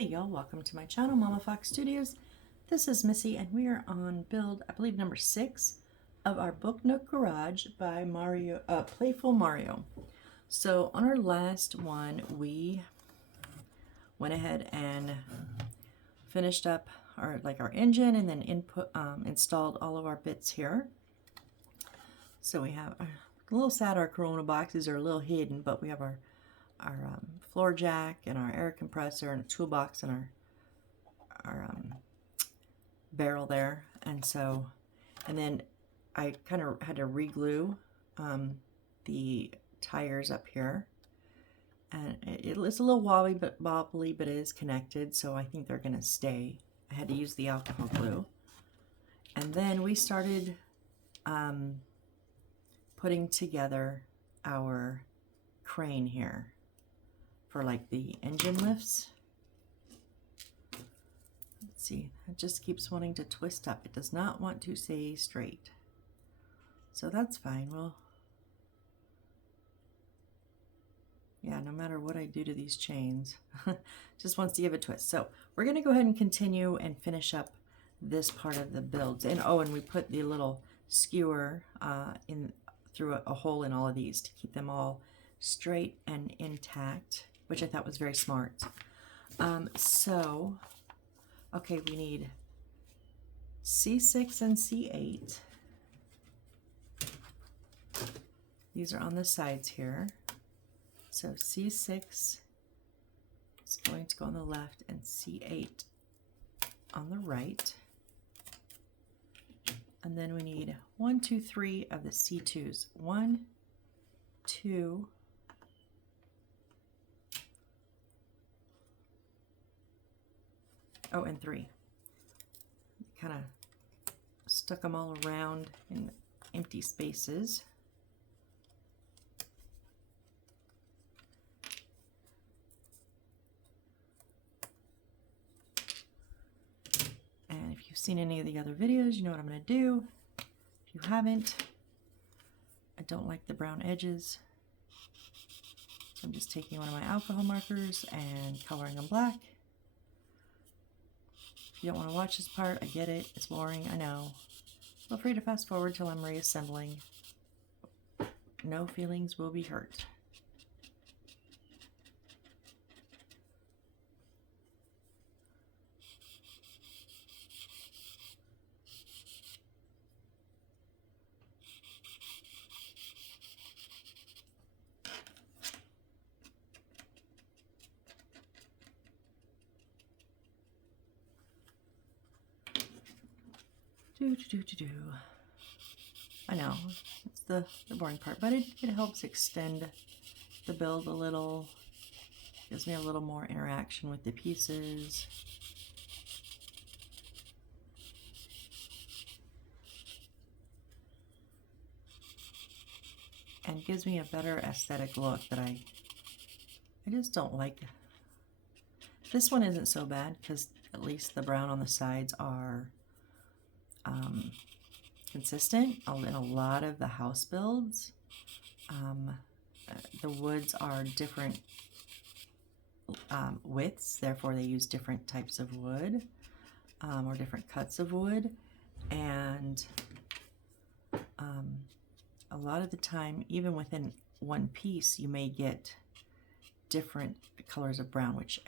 Hey y'all, welcome to my channel, Mama Fox Studios. This is Missy and we are on build, I believe, number 6 of our book Nook Garage by Playful Mario. So on our last one, we went ahead and finished up our engine and then installed all of our bits here. So we have a little sad our Corona boxes are a little hidden, but we have our floor jack and our air compressor and a toolbox and our barrel there. And then I kind of had to re-glue the tires up here, and it's a little wobbly but it is connected, so I think they're gonna stay. I had to use the alcohol glue, and then we started putting together our crane here for like the engine lifts. Let's see, it just keeps wanting to twist up. It does not want to stay straight. So that's fine. Well, yeah, no matter what I do to these chains, just wants to give a twist. So we're gonna go ahead and continue and finish up this part of the build. And oh, and we put the little skewer in through a hole in all of these to keep them all straight and intact, which I thought was very smart. Okay, we need C6 and C8. These are on the sides here. So C6 is going to go on the left and C8 on the right. And then we need 1, 2, 3 of the C2s. 1, 2, oh, and 3. Kind of stuck them all around in empty spaces. And if you've seen any of the other videos, you know what I'm going to do. If you haven't, I don't like the brown edges. So I'm just taking one of my alcohol markers and coloring them black. If you don't want to watch this part, I get it. It's boring, I know. Feel free to fast forward till I'm reassembling. No feelings will be hurt. I know, it's the boring part, but it helps extend the build a little. Gives me a little more interaction with the pieces. And gives me a better aesthetic look that I just don't like. This one isn't so bad because at least the brown on the sides are consistent. In a lot of the house builds, the woods are different widths, therefore they use different types of wood or different cuts of wood, and a lot of the time, even within one piece, you may get different colors of brown, which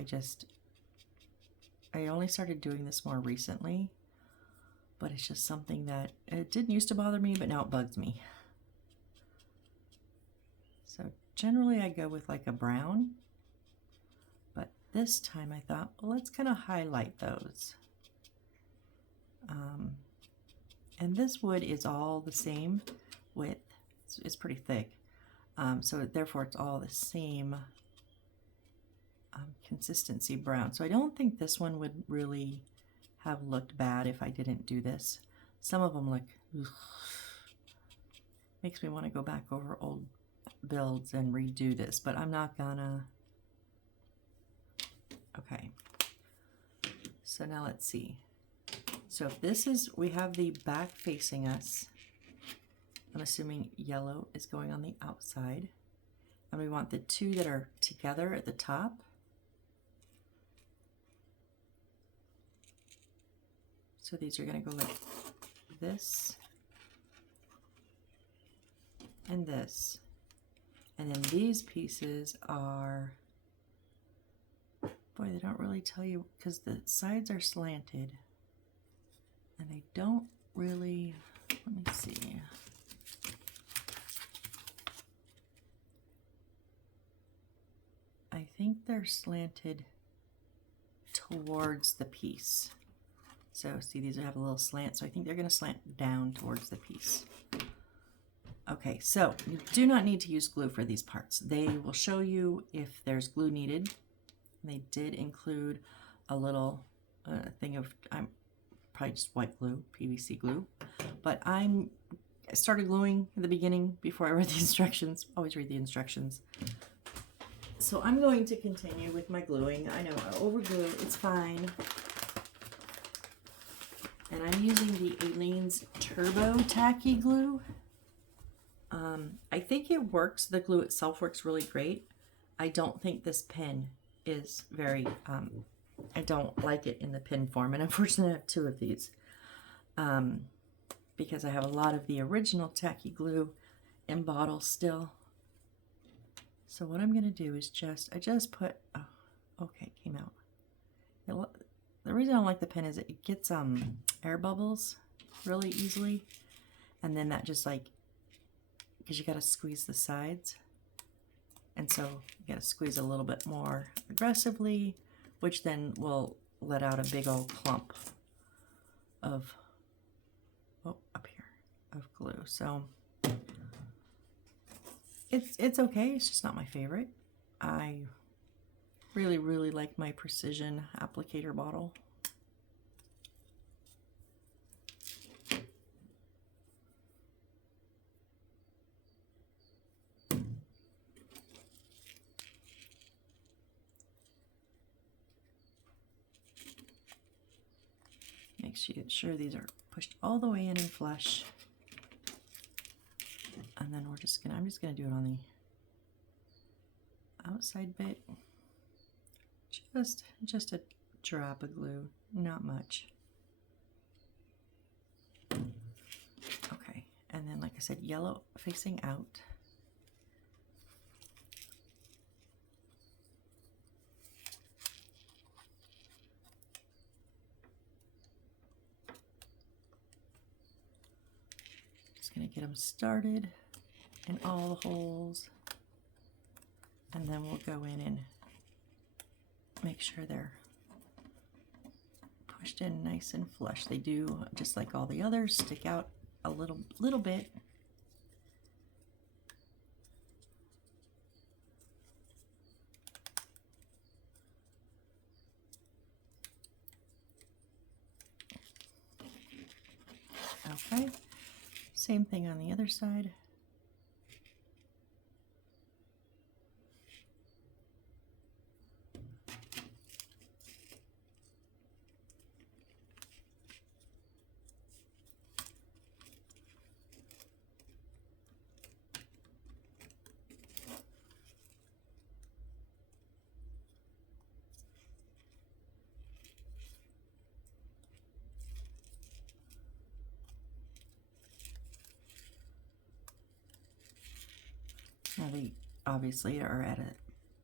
I only started doing this more recently, but it's just something that it didn't used to bother me, but now it bugs me. So generally I go with like a brown, but this time I thought, well, let's kind of highlight those. And this wood is all the same width. It's pretty thick, so therefore it's all the same consistency brown. So I don't think this one would really have looked bad if I didn't do this. Some of them look, ugh, makes me want to go back over old builds and redo this, but I'm not gonna. Okay, so now let's see. So if this is, we have the back facing us. I'm assuming yellow is going on the outside. And we want the two that are together at the top. So these are going to go like this and this. And then these pieces are, boy, they don't really tell you because the sides are slanted. And they don't really, let me see. I think they're slanted towards the piece. So see, these have a little slant, so I think they're going to slant down towards the piece. Okay, so you do not need to use glue for these parts. They will show you if there's glue needed. They did include a little thing of, probably just white glue, PVC glue, but I started gluing in the beginning before I read the instructions. Always read the instructions. So I'm going to continue with my gluing. I know I over glue, it's fine. And I'm using the Aleene's Turbo Tacky Glue. I think it works. The glue itself works really great. I don't think this pen is very, I don't like it in the pen form. And unfortunately I have two of these because I have a lot of the original tacky glue in bottles still. So what I'm going to do is I just put, oh, okay, it came out. The reason I don't like the pen is it gets air bubbles really easily. And then that just like, because you got to squeeze the sides. And so you got to squeeze a little bit more aggressively, which then will let out a big old clump of, oh, up here, of glue. So it's okay. It's just not my favorite. I really, really like my precision applicator bottle. Make sure these are pushed all the way in and flush. And then I'm just gonna do it on the outside bit. Just a drop of glue, not much. Okay, and then like I said, yellow facing out. Just gonna get them started in all the holes, and then we'll go in and make sure they're pushed in nice and flush. They do, just like all the others, stick out a little bit. Okay, same thing on the other side. Now they obviously are at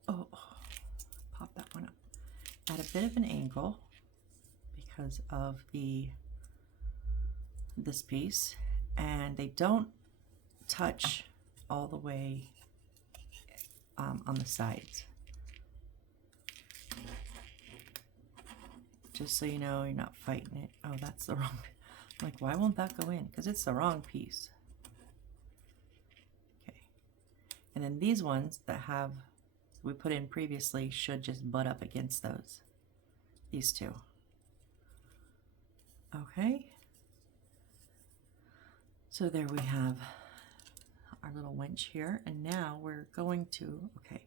pop that one up, at a bit of an angle because of this piece, and they don't touch all the way on the sides. Just so you know, you're not fighting it. Oh, that's the wrong, I'm like, why won't that go in? Because it's the wrong piece. And then these ones that we put in previously should just butt up against those. These two. Okay. So there we have our little winch here. And now we're going to, okay,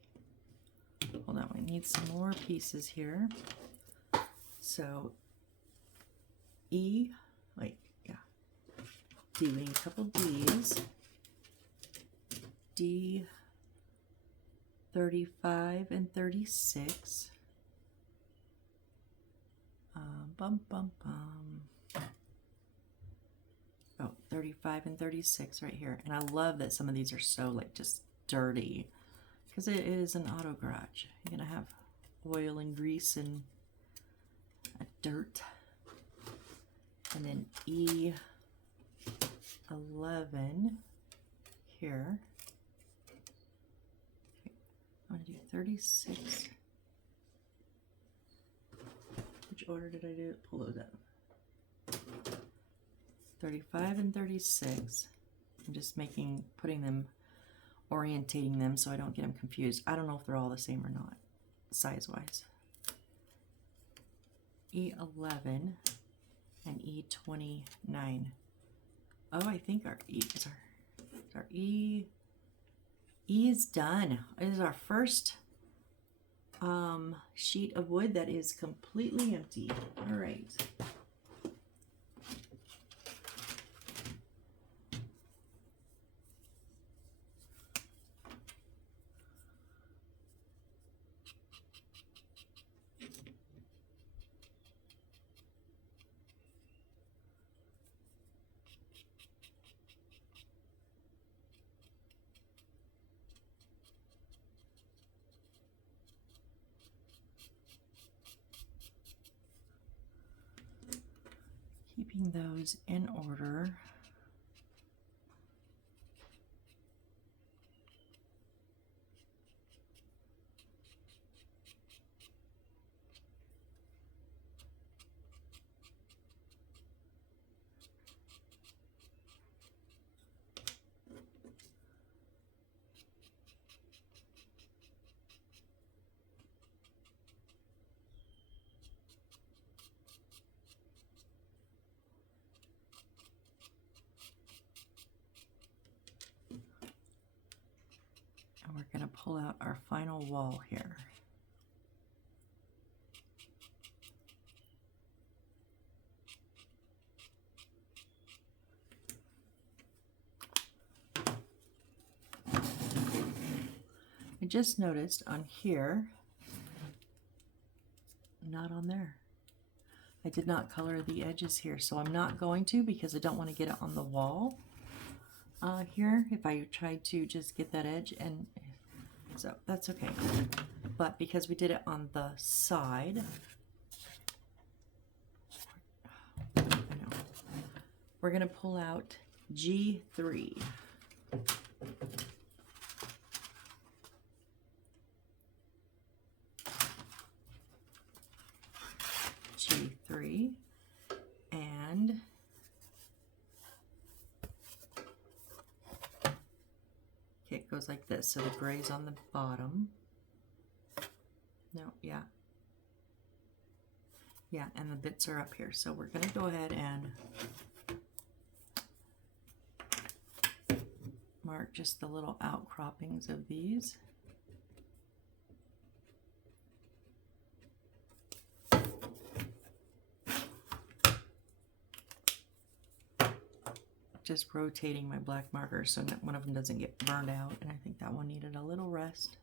hold on, we need some more pieces here. So D, we need a couple D's. D 35 and 36. Bum, bum, bum. 35 and 36 right here. And I love that some of these are so like just dirty, because it is an auto garage. You're gonna have oil and grease and dirt. And then E11 here. Okay, I'm gonna do 36. Which order did I do it? Pull those up. 35 and 36. I'm just putting them, orientating them so I don't get them confused. I don't know if they're all the same or not, size-wise. E11 and E29. Oh, I think our E is done. It is our first sheet of wood that is completely empty. All right. Keeping those in order. And we're going to pull out our final wall here. I just noticed on here, not on there. I did not color the edges here, so I'm not going to, because I don't want to get it on the wall here if I try to just get that edge, and so that's okay. But because we did it on the side, I know, we're going to pull out G3. G3, and okay, it goes like this, so the gray's on the bottom. No, yeah, and the bits are up here, so we're going to go ahead and mark just the little outcroppings of these. Just rotating my black marker so that one of them doesn't get burned out, and I think that one needed a little rest.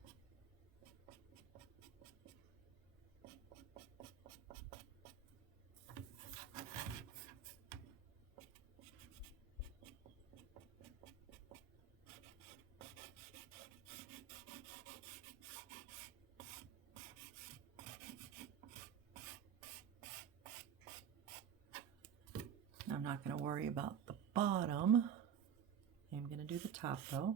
I'm not going to worry about the bottom. I'm going to do the top though.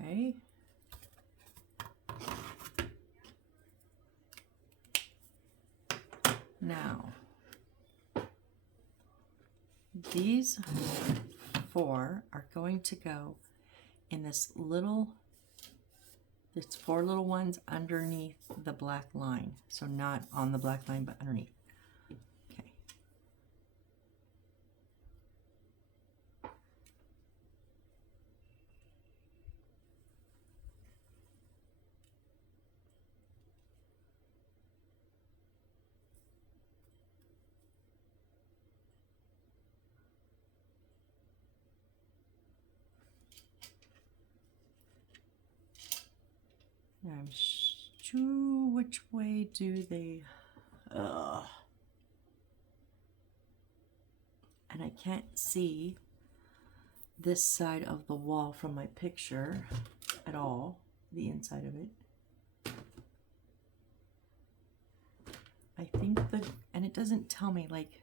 Okay. Now, these 4 are going to go in this little, there's 4 little ones underneath the black line. So not on the black line, but underneath. Okay. I'm sure which way do they... And I can't see this side of the wall from my picture at all, the inside of it. I think and it doesn't tell me, like,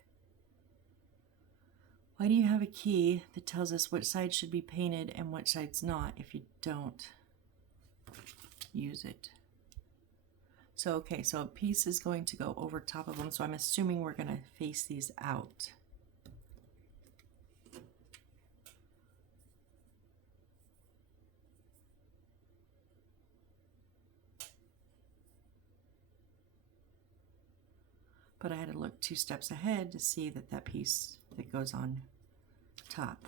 why do you have a key that tells us which side should be painted and which side's not if you don't use it? So, okay, so a piece is going to go over top of them, so I'm assuming we're going to face these out. But I had to look 2 steps ahead to see that that piece that goes on top.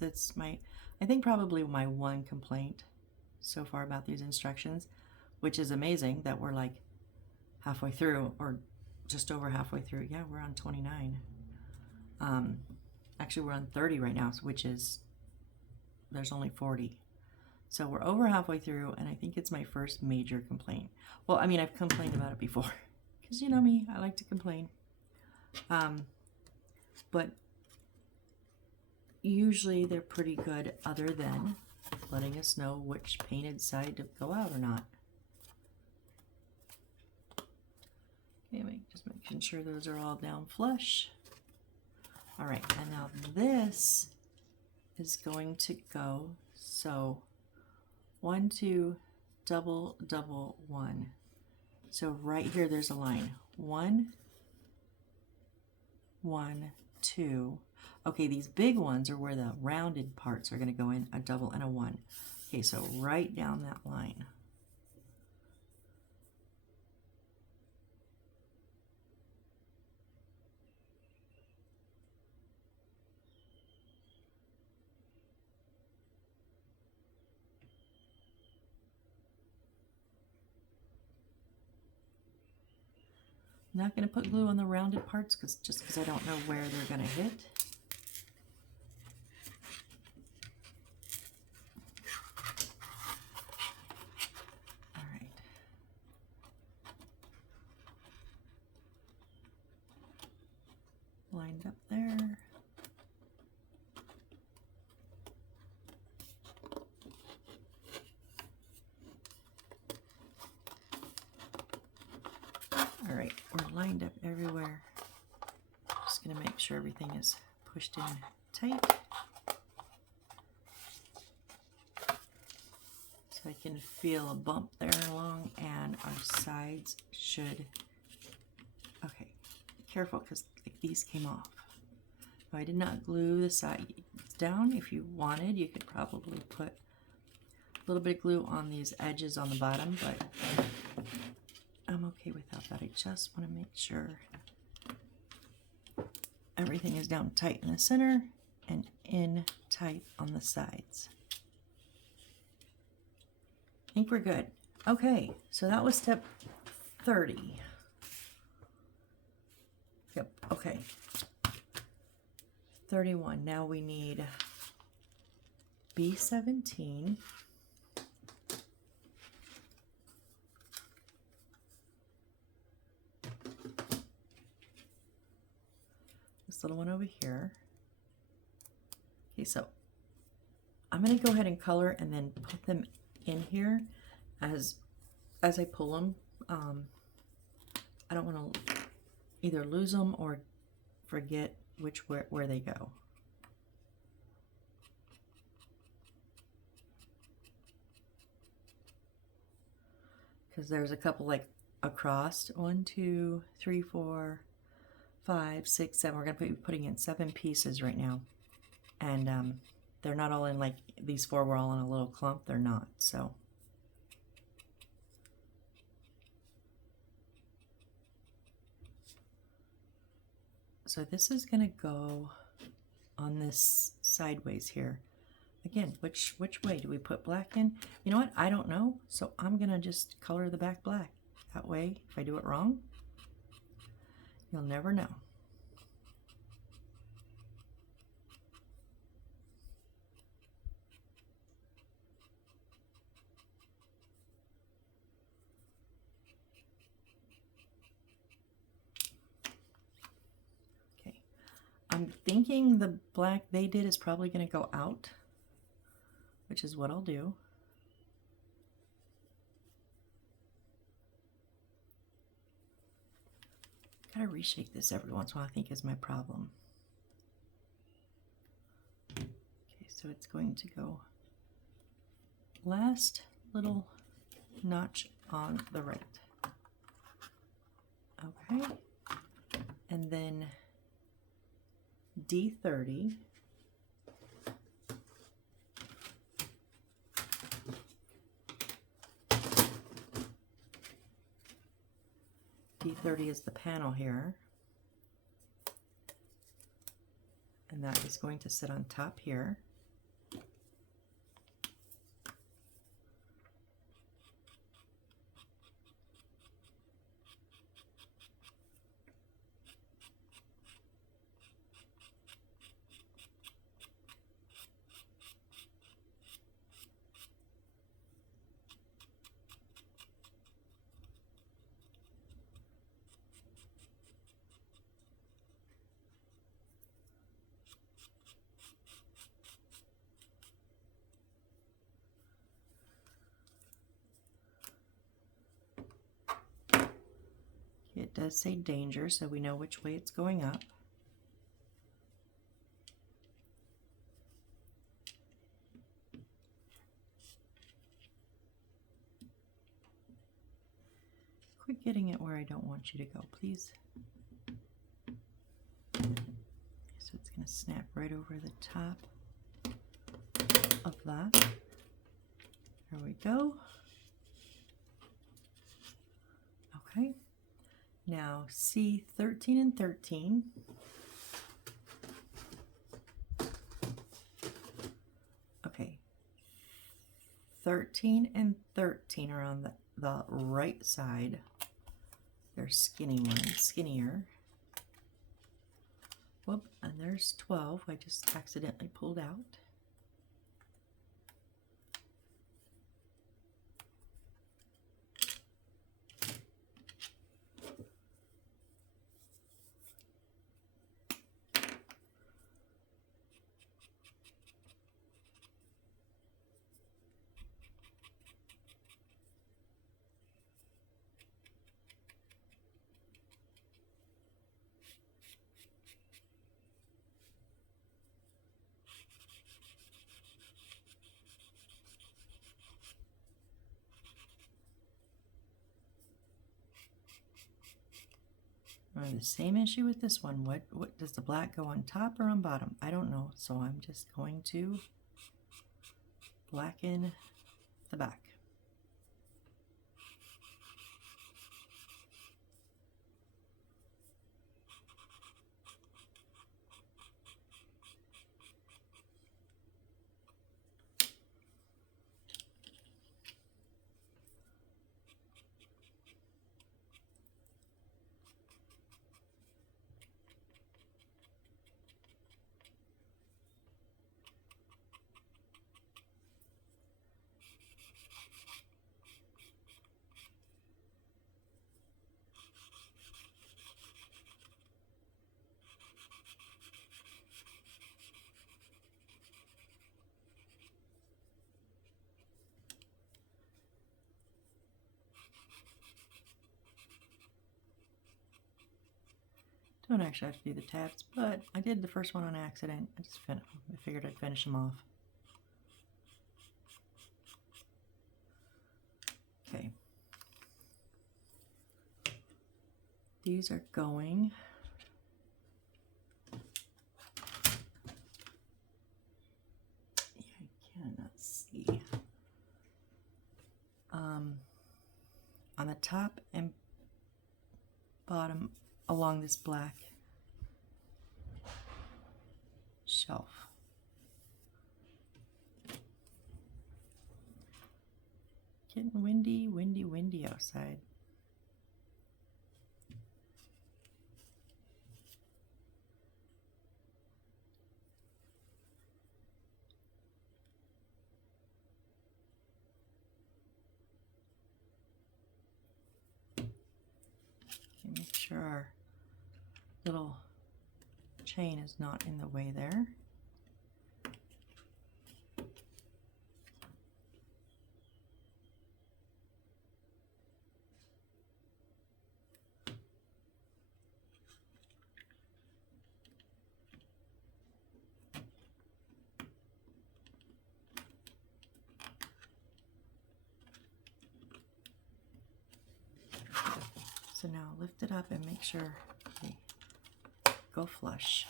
That's my, I think probably my one complaint so far about these instructions, which is amazing that we're like halfway through, or just over halfway through. Yeah, we're on 29. Actually, we're on 30 right now, which is, there's only 40. So we're over halfway through, and I think it's my first major complaint. Well, I mean, I've complained about it before, because you know me, I like to complain. But usually they're pretty good, other than letting us know which painted side to go out or not. Okay, just making sure those are all down flush. All right, and now this is going to go, so 1, 2, double, double, 1. So right here, there's a line. 1, 1, 2. Okay, these big ones are where the rounded parts are going to go in, a double and a 1. Okay, so right down that line. I'm not going to put glue on the rounded parts just because I don't know where they're going to hit. All right. Lined up there. All right, we're lined up everywhere. Just going to make sure everything is pushed in tight. So I can feel a bump there along, and our sides should, okay, be careful because like these came off. Now, I did not glue the sides down. If you wanted, you could probably put a little bit of glue on these edges on the bottom, but I'm okay without that. I just want to make sure everything is down tight in the center and in tight on the sides. I think we're good. Okay, so that was step 30. Yep, okay. 31. Now we need B17. Little one over here. Okay, so I'm going to go ahead and color and then put them in here as I pull them. I don't want to either lose them or forget where they go. Because there's a couple like across. 1, 2, 3, 4, 5, 6, 7. We're going to be putting in 7 pieces right now. And they're not all in like these 4 were all in a little clump. They're not. So this is going to go on this sideways here. Again, which way do we put black in? You know what? I don't know. So I'm going to just color the back black. That way, if I do it wrong, you'll never know. I'm thinking the black they did is probably going to go out, which is what I'll do. Gotta reshake this every once in a while, I think is my problem. Okay, so it's going to go last little notch on the right. Okay, and then D30. D30 is the panel here, and that is going to sit on top here. It does say danger, so we know which way it's going up. Quit getting it where I don't want you to go, please. So it's going to snap right over the top of that. There we go. Okay. Now C 13 and 13. Okay. 13 and 13 are on the right side. They're skinnier. Whoop, and there's 12. I just accidentally pulled out. The same issue with this one. What does the black go on top or on bottom? I don't know, so I'm just going to blacken the back. Don't actually have to do the tabs, but I did the first one on accident. I figured I'd finish them off. Okay. These are going I cannot see. On the top and bottom along this black shelf. Getting windy outside. Okay, make sure our little chain is not in the way there. So now lift it up and make sure they go flush.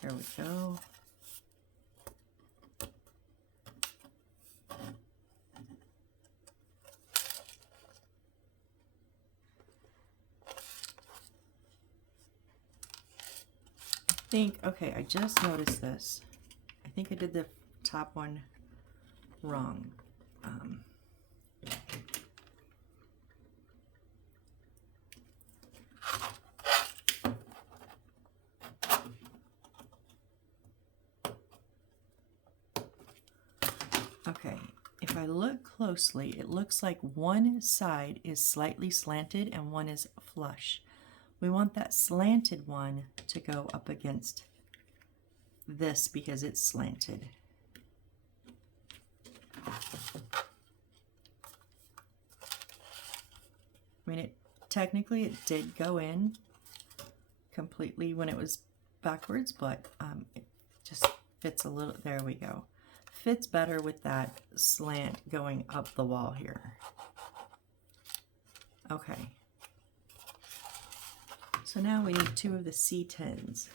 Here we go. Okay, I just noticed this. I think I did the top one wrong. Okay, if I look closely, it looks like one side is slightly slanted and one is flush. We want that slanted one to go up against this because it's slanted. I mean, technically it did go in completely when it was backwards, but it just fits a little, there we go. Fits better with that slant going up the wall here. Okay. So now we need 2 of the C10s,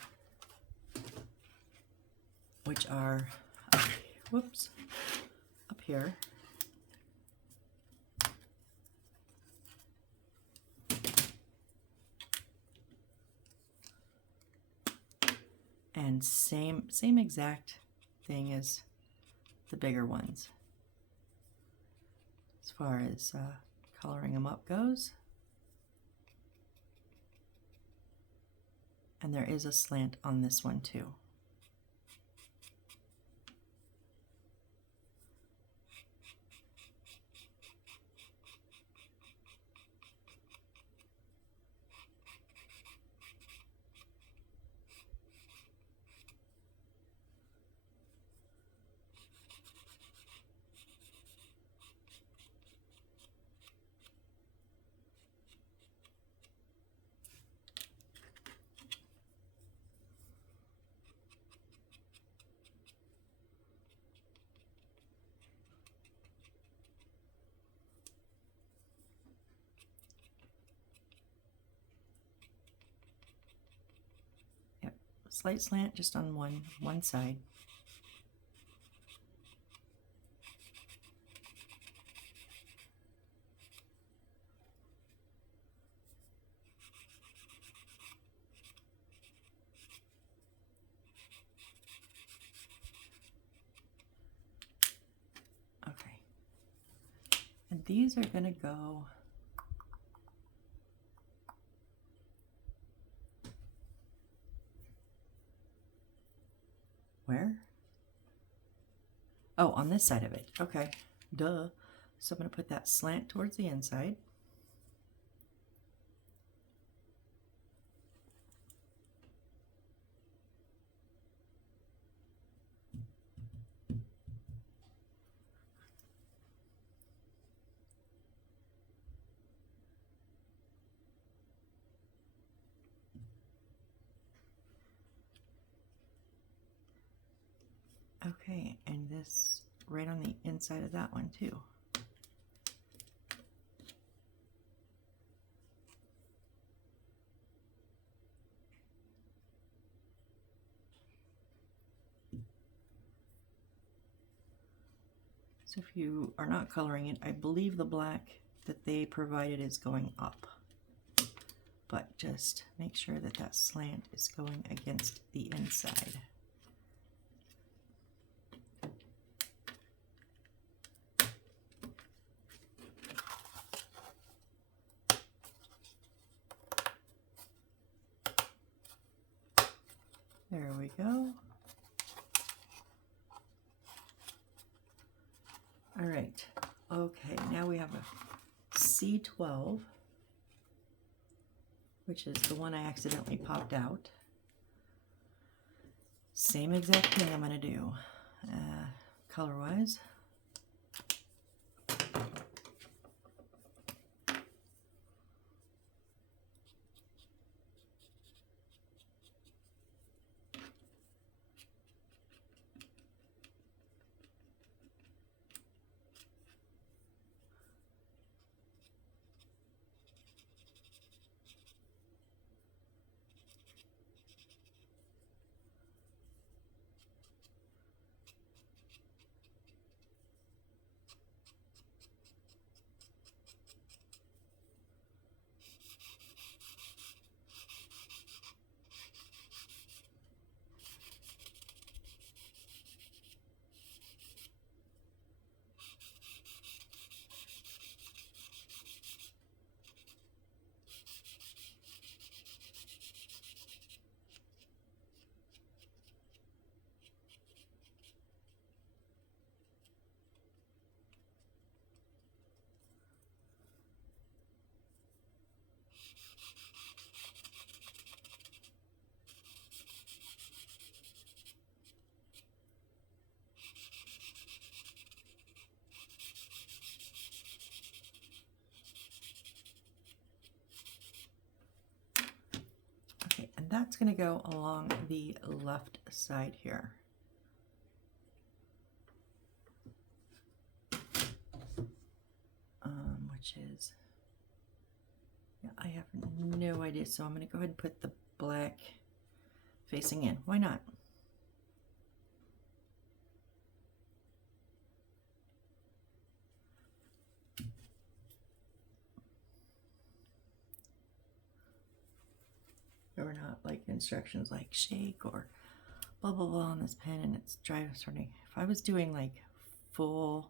which are, whoops, up here. And same exact thing as the bigger ones as far as coloring them up goes. And there is a slant on this one too. Slight slant just on one side. Okay. And these are going to go where? Oh, on this side of it. Okay, duh. So I'm going to put that slant towards the inside. Okay, and this right on the inside of that one too. So if you are not coloring it, I believe the black that they provided is going up. But just make sure that that slant is going against the inside. There we go. All right. Okay, now we have a C12, which is the one I accidentally popped out. Same exact thing I'm going to do, color-wise. Okay, and that's going to go along the left side here. Which is, yeah, I have no idea, so I'm going to go ahead and put the black facing in. Why not? There were not like instructions like shake or blah blah blah on this pen, and it's dry starting. If I was doing like full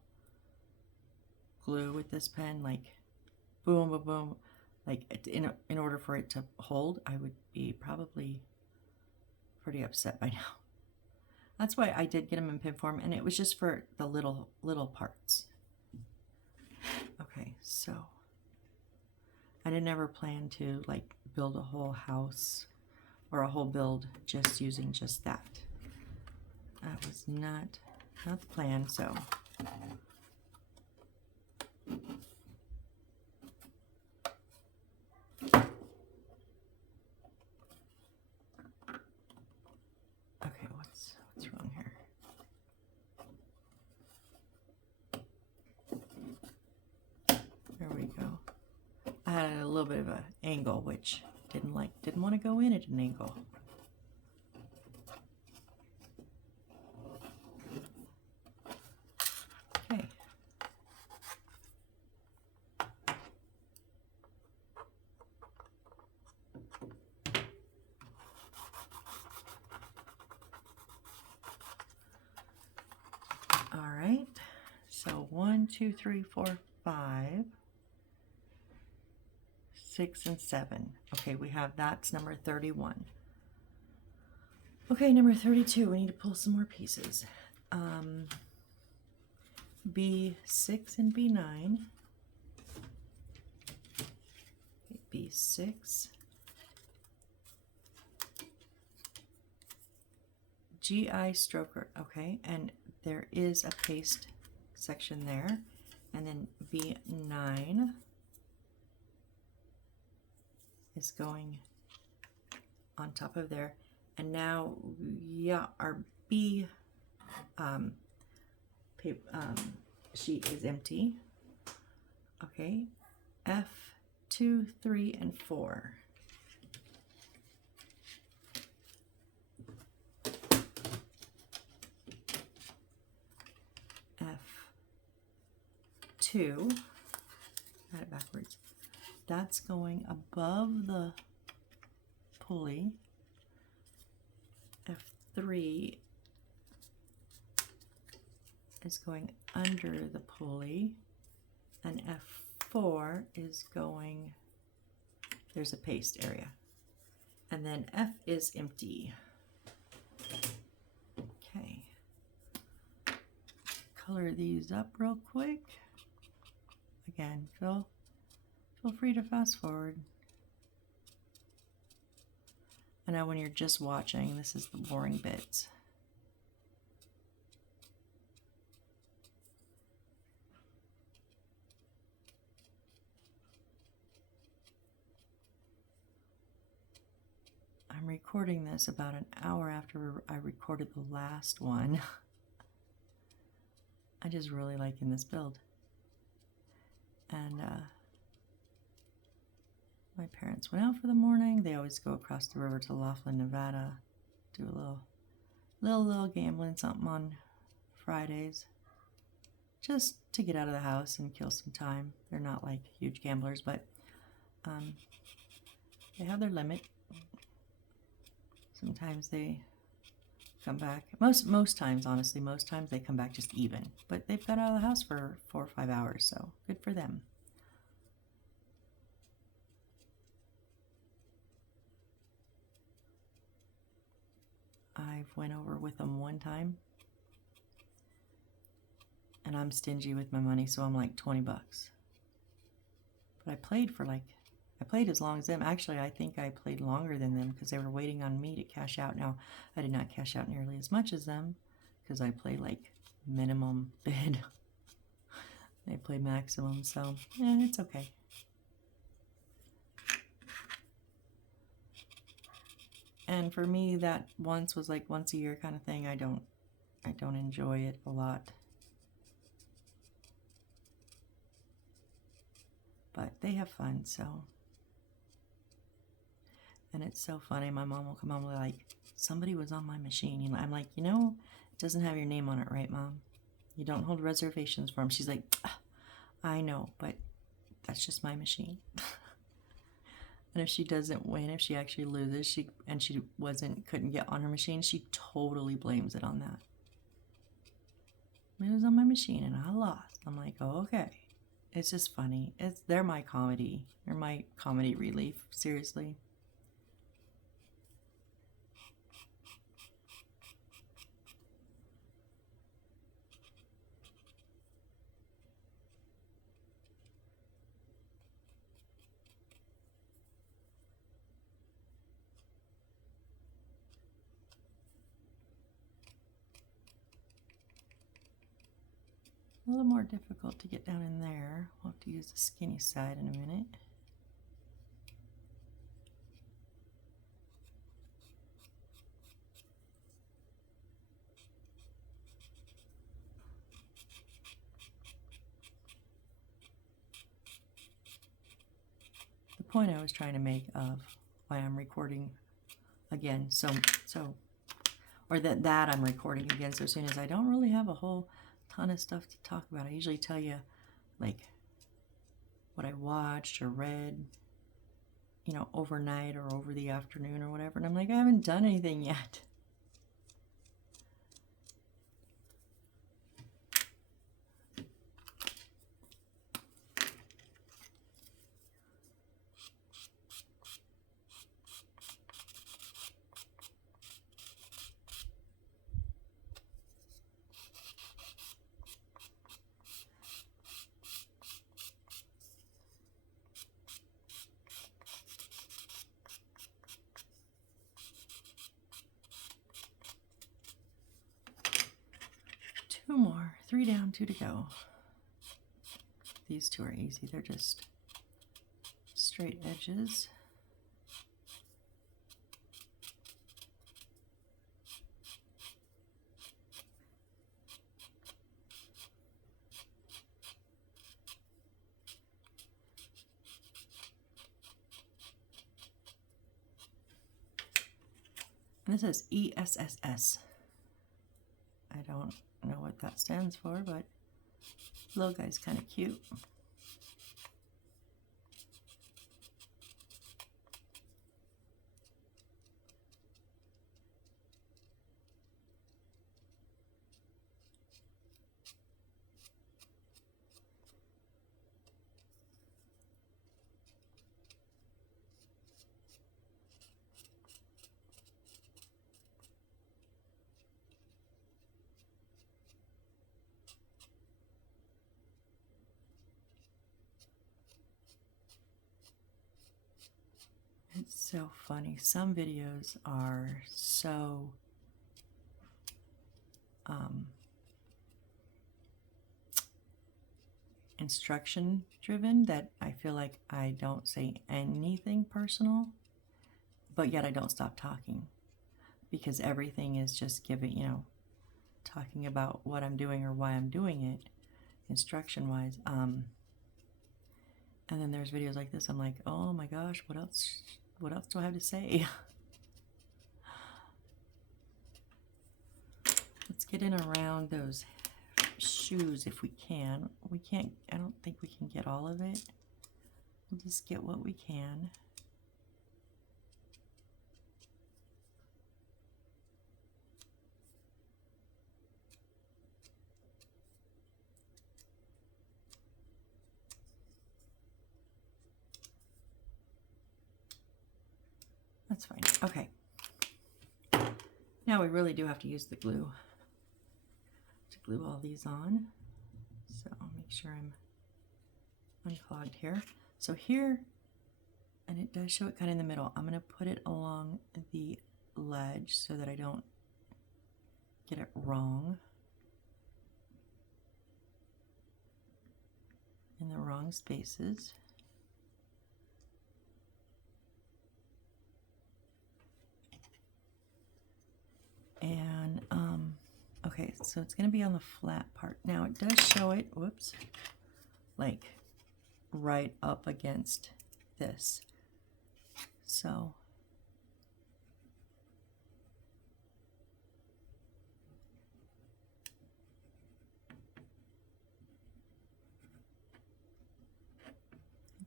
glue with this pen, like boom boom boom, like in order for it to hold, I would be probably pretty upset by now. That's why I did get them in pin form, and it was just for the little parts. Okay, so I didn't ever plan to like build a whole house or a whole build just using just that. That was not the plan, so. Okay, what's wrong here? There we go. I had a little bit of an angle, which didn't want to go in at an angle. Okay. All right. So 1, 2, 3, 4, 5, 6, and 7. Okay, we have that's number 31. Okay, number 32. We need to pull some more pieces. B6 and B9. B6. GI stroker. Okay, and there is a paste section there. And then B9 is going on top of there. And now, yeah, our B sheet is empty. Okay, F2, 3, and 4. F2, add it backwards. That's going above the pulley. F3 is going under the pulley, and F4 is going, there's a paste area, and then F is empty. Okay, color these up real quick. Again, feel free to fast forward. I know when you're just watching, this is the boring bits. I'm recording this about an hour after I recorded the last one. I just really liking this build. And my parents went out for the morning. They always go across the river to Laughlin, Nevada, do a little gambling something on Fridays, just to get out of the house and kill some time. They're not like huge gamblers, but they have their limit. Sometimes they come back. Most times, honestly, most times they come back just even. But they've got out of the house for 4 or 5 hours, so good for them. I've went over with them one time, and I'm stingy with my money, so I'm like 20 bucks. But I played as long as them. Actually, I think I played longer than them because they were waiting on me to cash out. Now, I did not cash out nearly as much as them because I play like minimum bid. They play maximum, so it's okay. And for me, that once was like once a year kind of thing. I don't enjoy it a lot. But they have fun, so. And it's so funny. My mom will come home like, somebody was on my machine. I'm like, it doesn't have your name on it, right, Mom? You don't hold reservations for them. She's like, I know, but that's just my machine. And if she doesn't win, if she actually loses, she couldn't get on her machine, she totally blames it on that. It was on my machine and I lost. I'm like, oh, okay. It's just funny. They're my comedy. They're my comedy relief. Seriously. A little more difficult to get down in there. We'll have to use the skinny side in a minute. The point I was trying to make of why I'm recording again or that I'm recording again so soon as I don't really have a whole ton of stuff to talk about. I usually tell you like what I watched or read, overnight or over the afternoon or whatever. And I'm like, I haven't done anything yet. Two more. 3 down, 2 to go. These two are easy. They're just straight edges. And this is ESSS. I don't know what that stands for, but the little guy's kind of cute. so funny. Some videos are so instruction driven that I feel like I don't say anything personal, but yet I don't stop talking because everything is just giving, you know, talking about what I'm doing or why I'm doing it instruction wise. And then there's videos like this. I'm like, oh my gosh, what else do I have to say? Let's get in around those shoes if we can. We can't, I don't think we can get all of it. We'll just get what we can. That's fine. Okay. Now we really do have to use the glue to glue all these on. So I'll make sure I'm unclogged here. So here, and it does show it kind of in the middle, I'm going to put it along the ledge so that I don't get it wrong in the wrong spaces. And okay, so it's going to be on the flat part. Now it does show it, whoops, like right up against this. So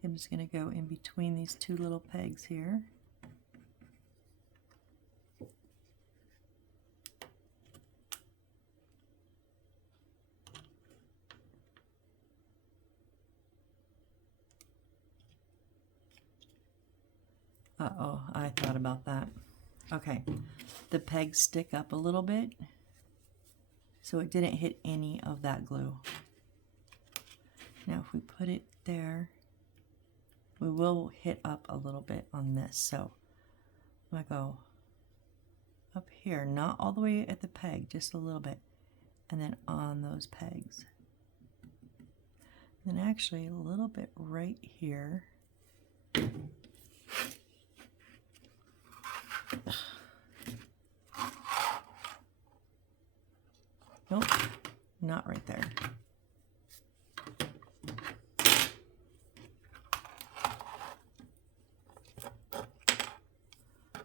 I'm just going to go in between these two little pegs here. Uh-oh, I thought about that. Okay, the pegs stick up a little bit, so it didn't hit any of that glue. Now if we put it there, we will hit up a little bit on this. So I'm gonna go up here, not all the way at the peg, just a little bit, and then on those pegs. And then actually a little bit right here. Nope, not right there.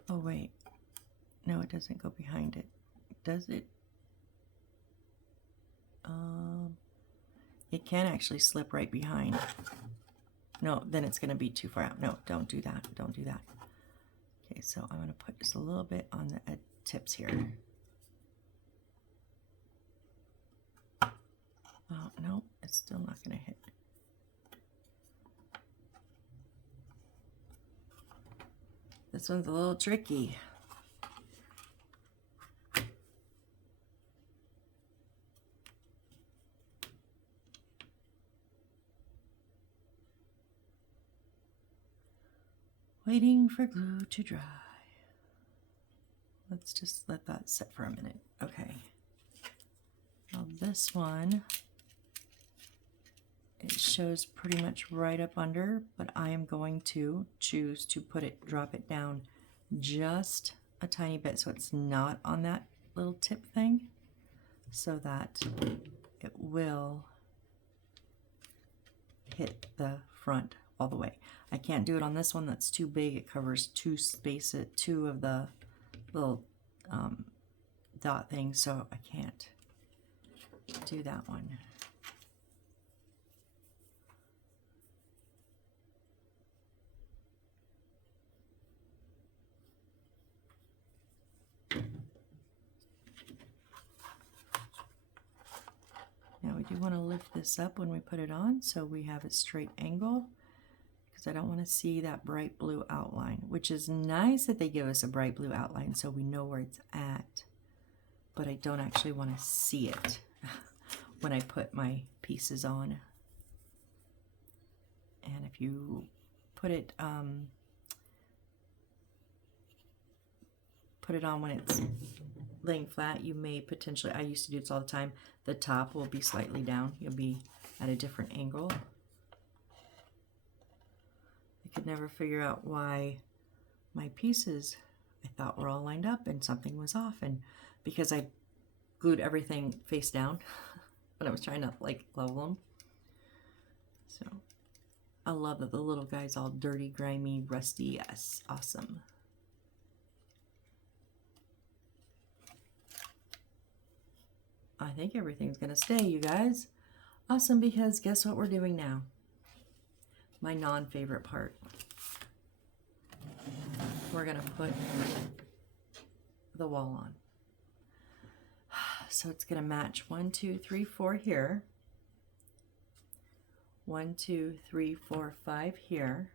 Oh wait, no, it doesn't go behind it. Does it? It can actually slip right behind. No, then it's going to be too far out. No, don't do that. Don't do that. Okay, so I'm going to put just a little bit on the tips here. Oh, no, it's still not going to hit. This one's a little tricky. Waiting for glue to dry. Let's just let that sit for a minute. Okay. Now this one, it shows pretty much right up under, but I am going to choose to drop it down just a tiny bit so it's not on that little tip thing, so that it will hit the front all the way. I can't do it on this one, that's too big. It covers two of the little dot things, so I can't do that one. Now we do want to lift this up when we put it on so we have a straight angle, because I don't want to see that bright blue outline, which is nice that they give us a bright blue outline so we know where it's at, but I don't actually want to see it when I put my pieces on. And if you put it put it on when it's laying flat, you may potentially, I used to do this all the time, the top will be slightly down. You'll be at a different angle. I could never figure out why my pieces I thought were all lined up and something was off, and because I glued everything face down when I was trying to like level them. So I love that the little guy's all dirty, grimy, rusty. Yes, awesome. I think everything's gonna stay, you guys. Awesome, because guess what we're doing now? My non-favorite part. We're gonna put the wall on. So it's gonna match 1, 2, 3, 4 here. 1, 2, 3, 4, 5 here.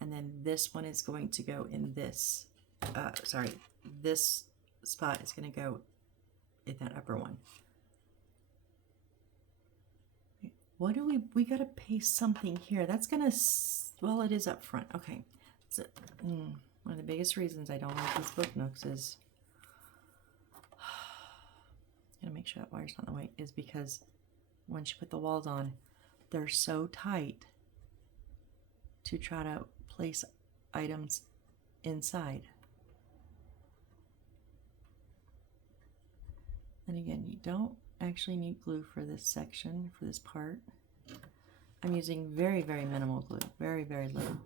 And then this one is going to go in this, this spot is going to go in that upper one. What do we got to paste something here. That's going to, well, it is up front. Okay. So, one of the biggest reasons I don't like these book nooks is, gotta make sure that wire's not in the way, is because once you put the walls on, they're so tight to try to place items inside. And again, you don't actually need glue for this section, for this part. I'm using very, very minimal glue, very, very little.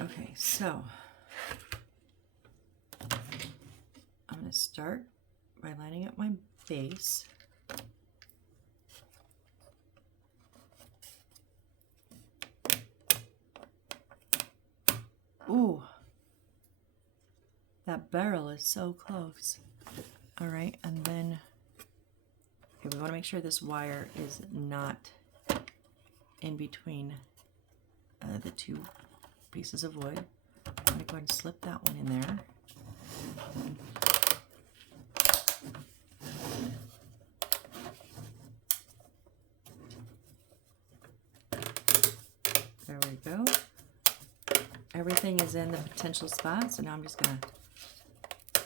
Okay, so I'm going to start by lining up my base. Ooh, that barrel is so close. All right, and then okay, we want to make sure this wire is not in between the two pieces of wood. I'm going to go ahead and slip that one in there. There we go. Everything is in the potential spot, so now I'm just going to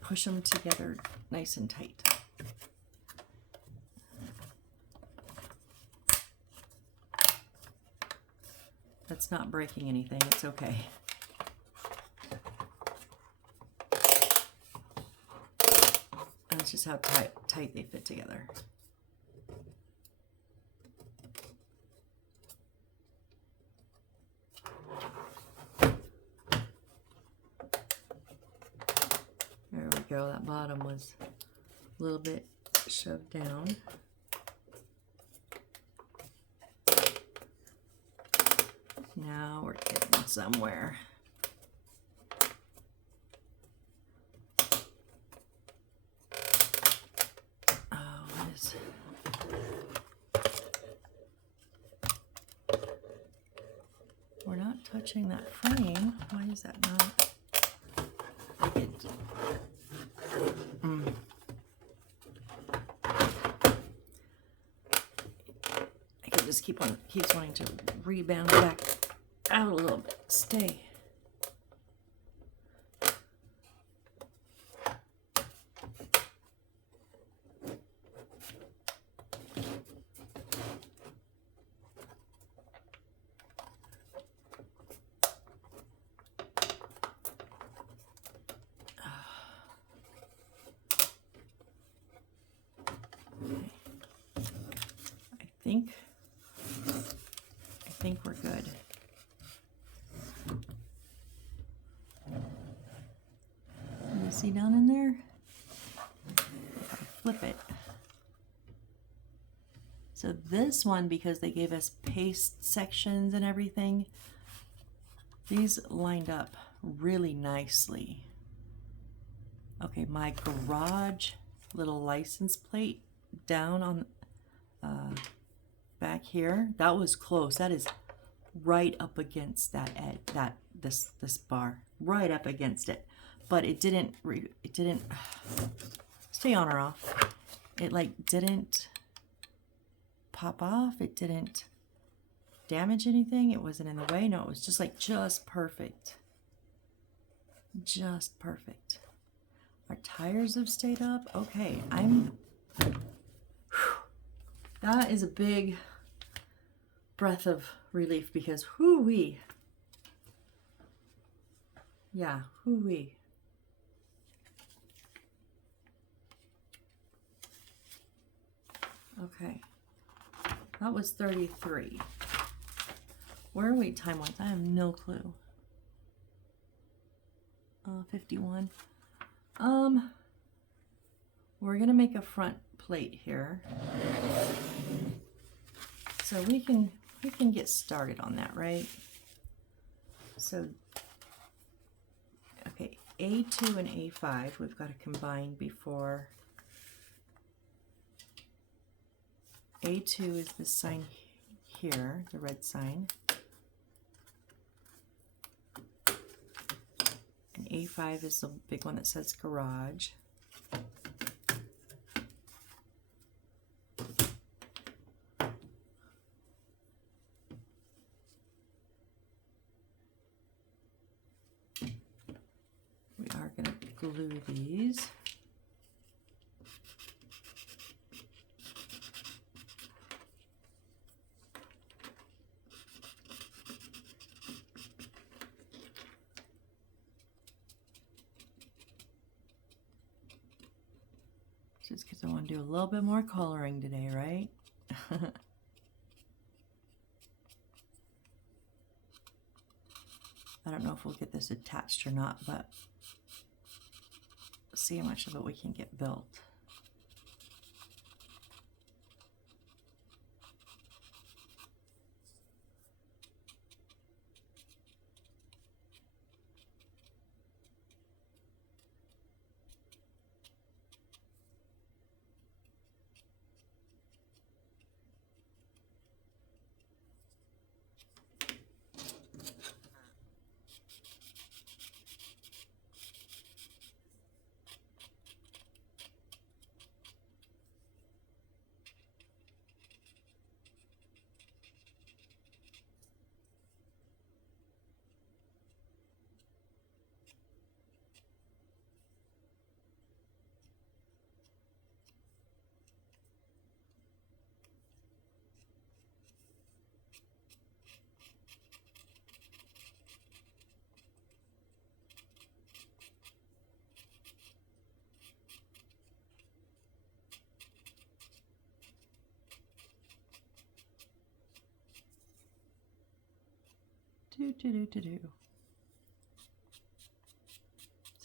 push them together nice and tight. That's not breaking anything, it's okay. And it's just how tight they fit together. There we go, that bottom was a little bit shoved down. Now we're getting somewhere. Oh, what is... We're not touching that frame. Why is that not? I could just keeps wanting to rebound back out a little bit. Stay. I think we're good. You see down in there? If I flip it. So this one, because they gave us paste sections and everything, these lined up really nicely. Okay, my garage little license plate down on back here, that was close. That is right up against that edge, this bar, right up against it. But it didn't stay on or off. It like didn't pop off. It didn't damage anything. It wasn't in the way. No, it was just like just perfect. Just perfect. Our tires have stayed up. Okay, that is a big breath of relief because whoo-wee. Yeah, whoo-wee. Okay, that was 33. Where are we time-wise? I have no clue. 51. We're gonna make a front plate here, so we can get started on that, right? So, okay, A2 and A5 we've got to combine before. A2 is this sign here, the red sign. And A5 is the big one that says garage. We are going to glue these. Just because I want to do a little bit more coloring today, right? I don't know if we'll get this attached or not, but see how much of it we can get built.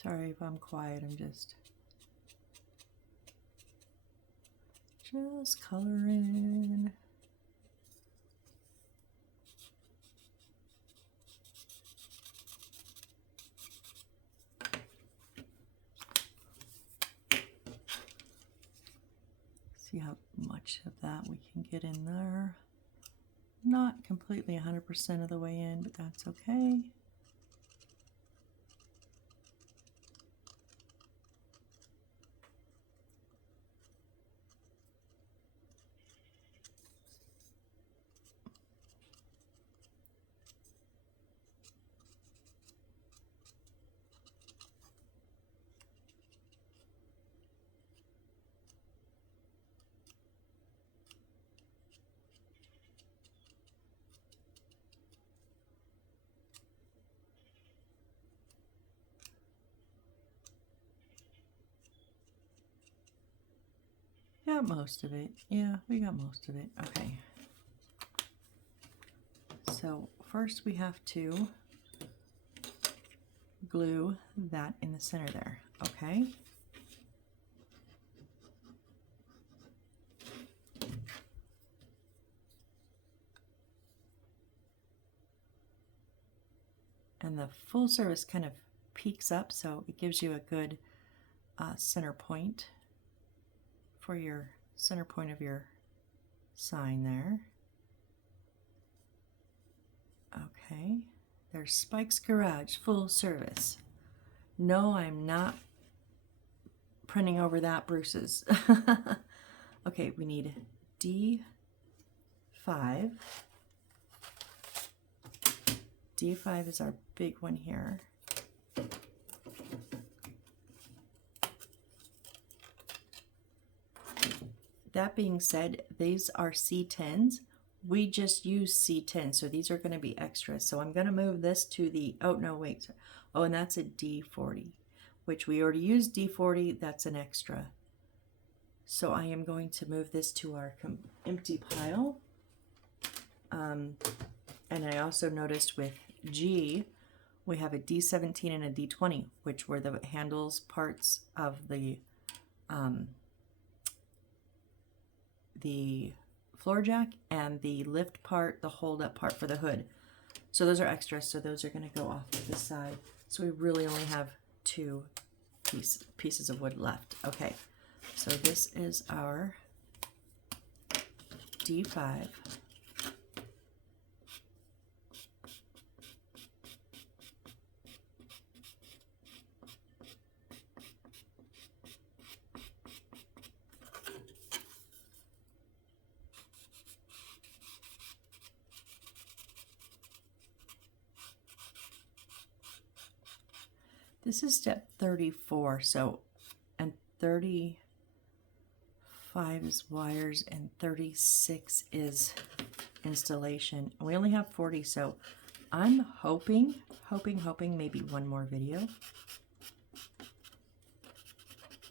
Sorry if I'm quiet, I'm just coloring. See how much of that we can get in there. Not completely 100% of the way in, but that's okay. Got most of it. Yeah, we got most of it. Okay. So first we have to glue that in the center there. Okay. And the full surface kind of peaks up, so it gives you a good center point for your center point of your sign there. Okay, there's Spike's Garage, full service. No, I'm not printing over that, Bruce's. Okay, we need D5. D5 is our big one here. That being said, these are C10s. We just use C10, so these are going to be extras. So I'm going to move this to the, oh no, wait. Oh, and that's a D40, which we already used D40. That's an extra. So I am going to move this to our empty pile. And I also noticed with G, we have a D17 and a D20, which were the handles parts of the floor jack, and the lift part, the hold up part for the hood. So those are extras, so those are going to go off to the side. So we really only have two pieces of wood left. Okay, so this is our D5. This is step 34, so, and 35 is wires and 36 is installation. We only have 40, so I'm hoping maybe one more video.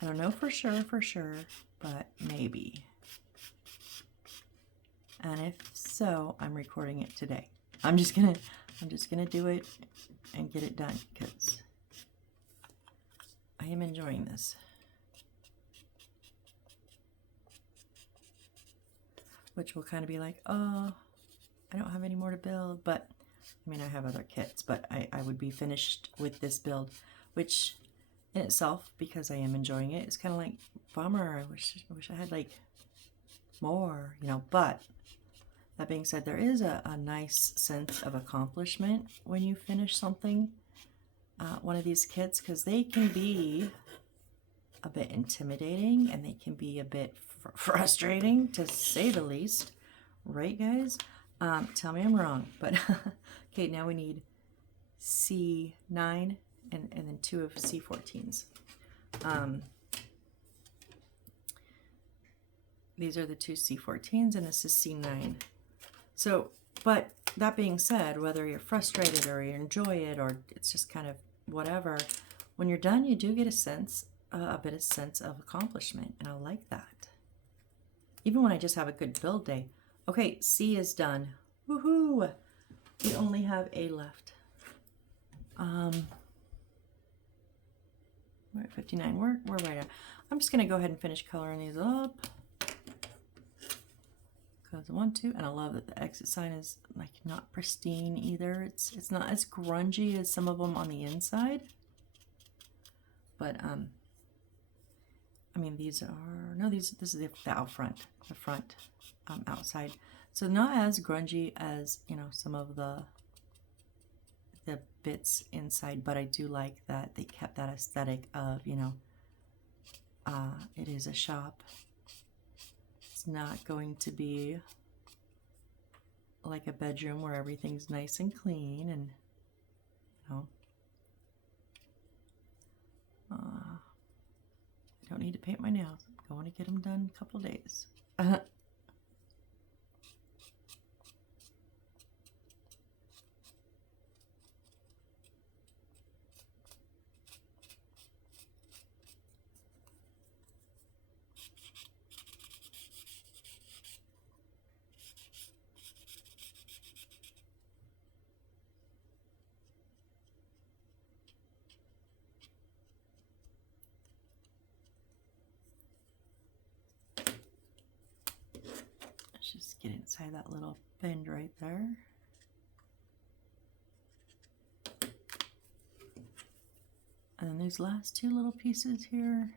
I don't know for sure, but maybe. And if so, I'm recording it today. I'm just gonna do it and get it done because I am enjoying this. Which will kind of be like, oh, I don't have any more to build, but I mean, I have other kits, but I would be finished with this build, which in itself, because I am enjoying it, it's kind of like, bummer, I wish I had like more, you know. But that being said, there is a nice sense of accomplishment when you finish something, one of these kits, because they can be a bit intimidating and they can be a bit frustrating, to say the least. Right, guys? Tell me I'm wrong. But okay, now we need C9 and then 2 of C14s. These are the 2 C14s and this is C9. So, but that being said, whether you're frustrated or you enjoy it or it's just kind of whatever, when you're done, you do get a sense, a bit of sense of accomplishment, and I like that. Even when I just have a good build day. Okay, C is done. Woohoo! We only have A left. We're at 59. We're right at. I'm just gonna go ahead and finish coloring these up. Because I want to, and I love that the exit sign is like not pristine either. It's not as grungy as some of them on the inside. But I mean, these are, no, this is the out front, the front outside. So not as grungy as, you know, some of the bits inside, but I do like that they kept that aesthetic of, you know, it is a shop. It's not going to be like a bedroom where everything's nice and clean and, you know, I don't need to paint my nails. I'm going to get them done in a couple days. Let's just get inside that little bend right there. And then these last two little pieces here.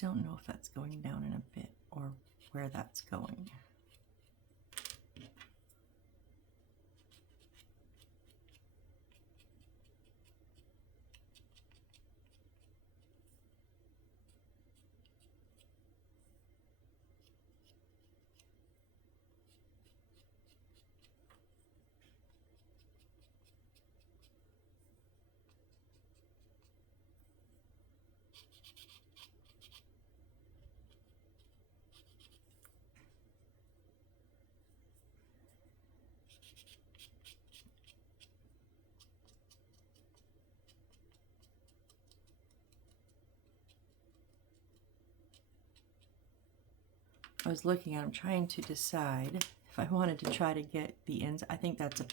don't know if that's going down in a bit or where that's going. I was looking at them, trying to decide if I wanted to try to get the ends. I think that's a...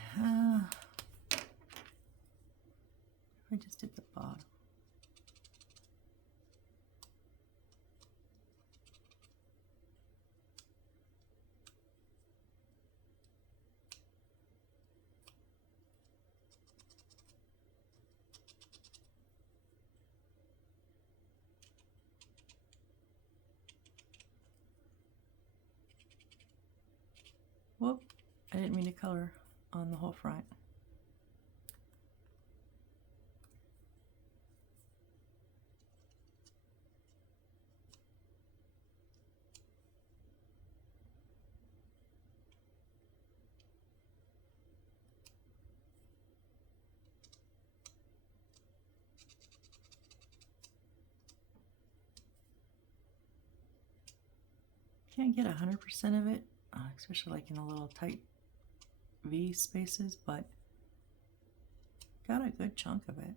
I just did the bottom. Whoop, I didn't mean to color on the whole front. Can't get 100% of it, especially like in the little tight V spaces, but got a good chunk of it.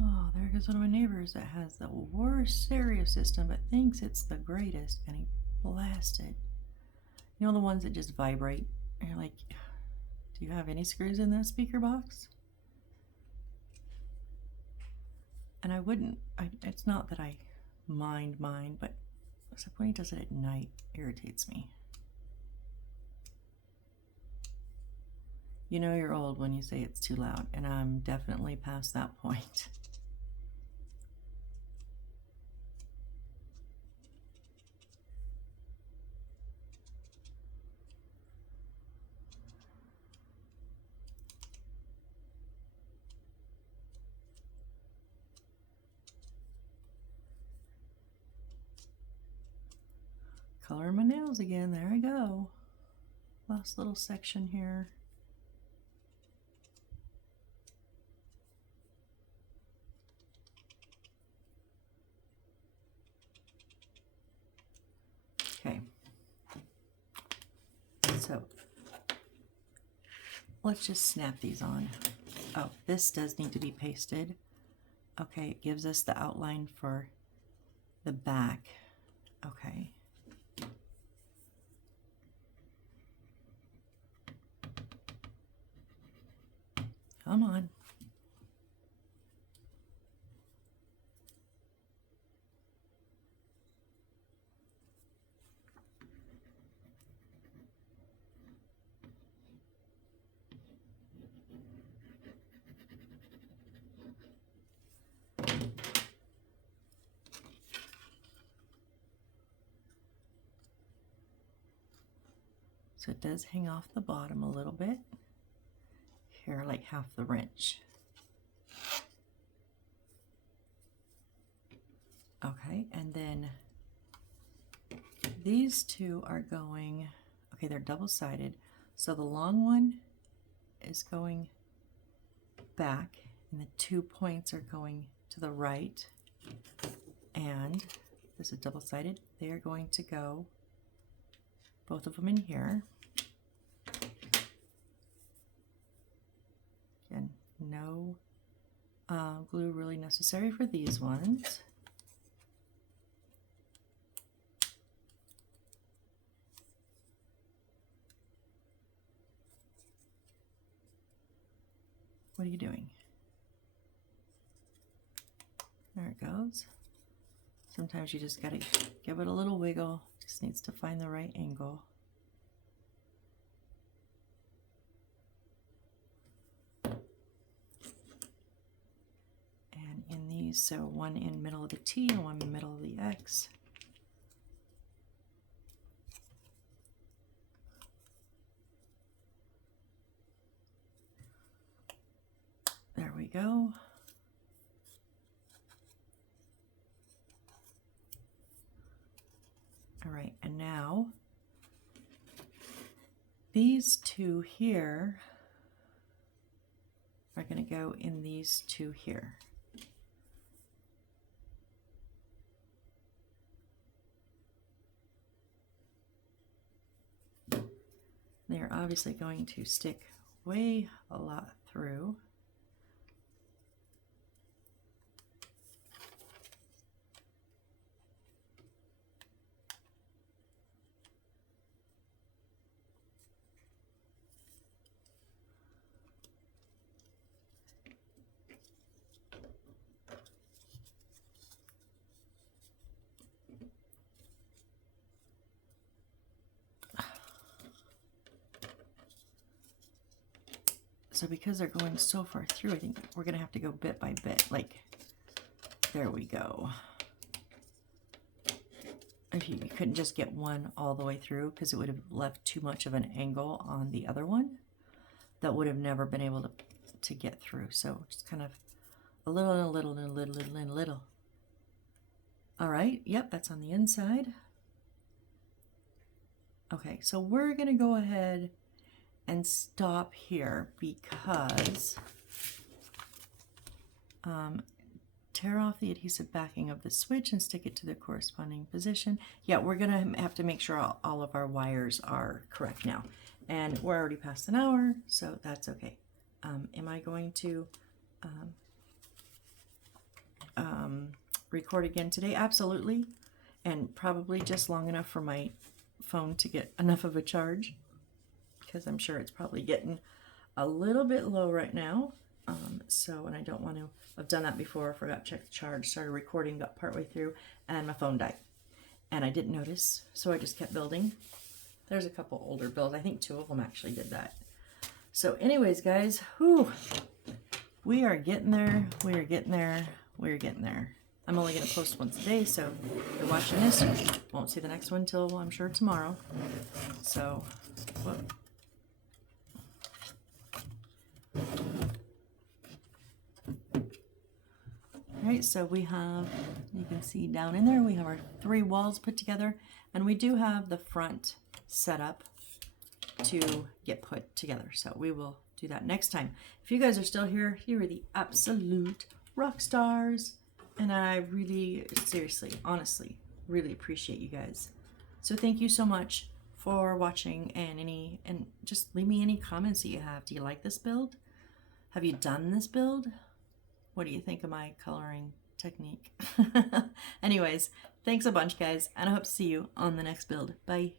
Oh, there goes one of my neighbors that has the worst stereo system but thinks it's the greatest, and he blasted. You know the ones that just vibrate? And you're like, do you have any screws in that speaker box? And I wouldn't, it's not that I mind mine, but except when he does it at night, it irritates me. You know you're old when you say it's too loud, and I'm definitely past that point. Coloring my nails again, there I go. Last little section here. Okay, so let's just snap these on. Oh, this does need to be pasted. Okay, it gives us the outline for the back. Okay. Come on. So it does hang off the bottom a little bit. Here, like half the wrench. Okay, and then these two are going, okay, they're double-sided. So the long one is going back, and the 2 points are going to the right. And this is double-sided. They are going to go, both of them in here. Again, no glue really necessary for these ones. What are you doing? There it goes. Sometimes you just gotta give it a little wiggle. Just needs to find the right angle. And in these, so one in middle of the T and one in middle of the X. There we go. All right, and now these two here are going to go in these two here. They're obviously going to stick way a lot through. So because they're going so far through, I think we're going to have to go bit by bit. Like, there we go. If you couldn't just get one all the way through, because it would have left too much of an angle on the other one that would have never been able to get through. So just kind of a little and a little and a little and a little. All right, yep, that's on the inside. Okay, so we're going to go ahead and stop here because tear off the adhesive backing of the switch and stick it to the corresponding position. Yeah, we're gonna have to make sure all of our wires are correct now. And we're already past an hour, so that's okay. Am I going to record again today? Absolutely. And probably just long enough for my phone to get enough of a charge, because I'm sure it's probably getting a little bit low right now. And I don't want to have done that before. I forgot to check the charge, started recording, got partway through, and my phone died. And I didn't notice, so I just kept building. There's a couple older builds. I think 2 of them actually did that. So anyways, guys, whew, we are getting there. We are getting there. We are getting there. I'm only going to post once a day, so if you're watching this, you won't see the next one till I'm sure tomorrow. So, whoa. Alright, so we have, you can see down in there, we have our 3 walls put together, and we do have the front set up to get put together. So we will do that next time. If you guys are still here, you are the absolute rock stars. And I really, seriously, honestly, really appreciate you guys. So thank you so much for watching, and just leave me any comments that you have. Do you like this build? Have you done this build? What do you think of my coloring technique? Anyways, thanks a bunch, guys, and I hope to see you on the next build. Bye.